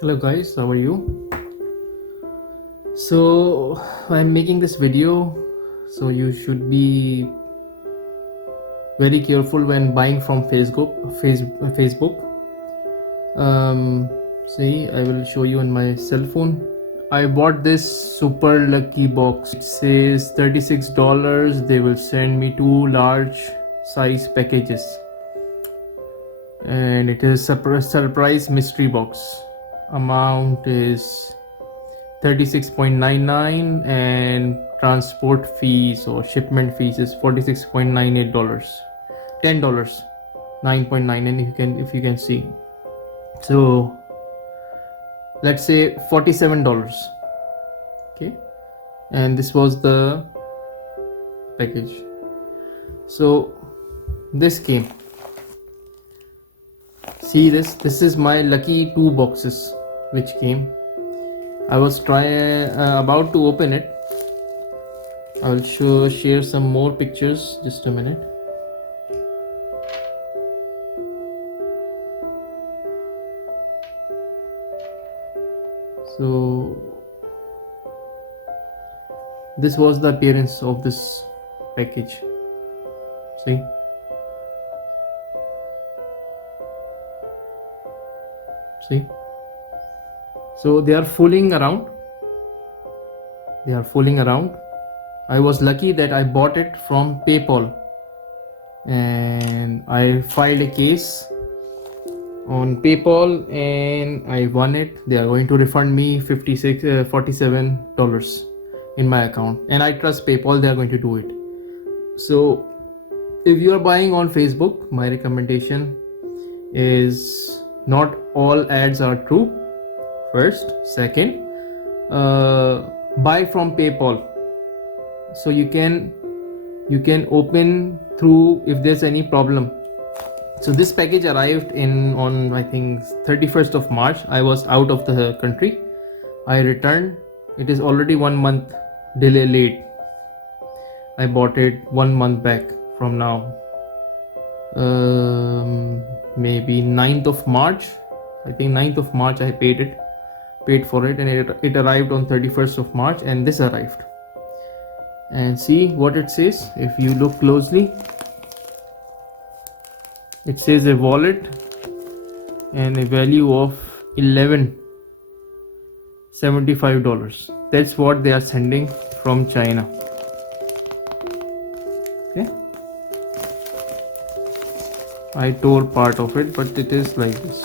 Hello guys, how are you? So I'm making this video, so you should be very careful when buying from Facebook. See, I will show you on my cell phone. I bought this super lucky box. It says $36. They will send me 2 large size packages, and it is surprise mystery box. Amount is 36.99 and transport fees or shipment fees is $46.98. $10, 9.9, and if you can see, so let's say $47. Okay, and this was the package. So this came. See this is my lucky 2 boxes which came. I was about to open it. I will share some more pictures. Just a minute. So this was the appearance of this package. See. See. So they are fooling around. I was lucky that I bought it from PayPal, and I filed a case on PayPal and I won it. They are going to refund me $47 in my account, and I trust PayPal. They are going to do it. So if you are buying on Facebook, my recommendation is not all ads are true. First, second, buy from PayPal, so you can open through if there's any problem. So this package arrived on I think 31st of March. I was out of the country. I returned. It is already 1 month delay late. I bought it 1 month back from now. Maybe 9th of March. I think 9th of March I paid for it, and it arrived on 31st of March, and this arrived. And see what it says. If you look closely, it says a wallet and a value of $11.75. That's what they are sending from China. Okay, I tore part of it, but it is like this.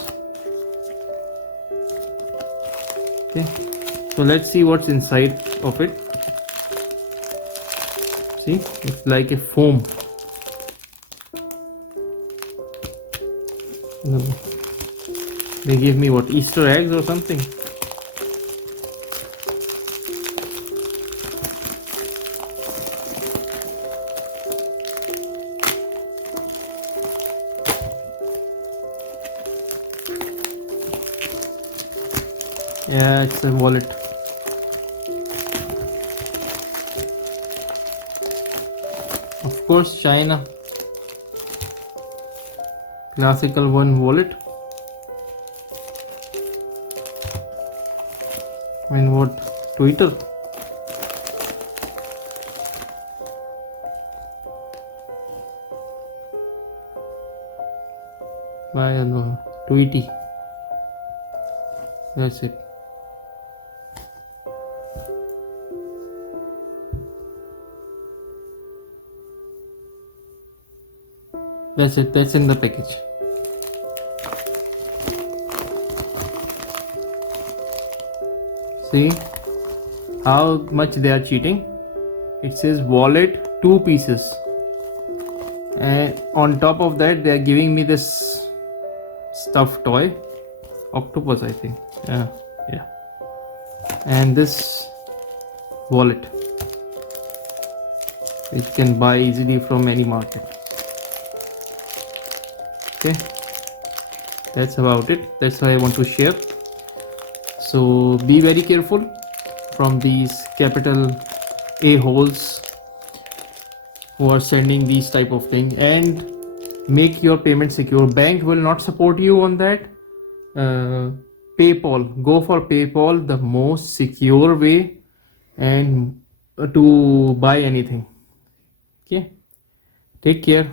Okay, so let's see what's inside of it. See, it's like a foam. They give me what, Easter eggs or something? Yeah, it's a wallet. Of course, China. Classical one wallet. And what? Twitter. I don't know. Tweety. That's it. That's it. That's in the package. See how much they are cheating. It says wallet 2 pieces, and on top of that they are giving me this stuffed toy octopus, I think. Yeah, and this wallet which can buy easily from any market. Okay, that's about it. That's what I want to share. So be very careful from these capital A-holes who are sending these type of thing, and make your payment secure. Bank will not support you on that. PayPal. Go for PayPal, the most secure way and to buy anything. Okay. Take care.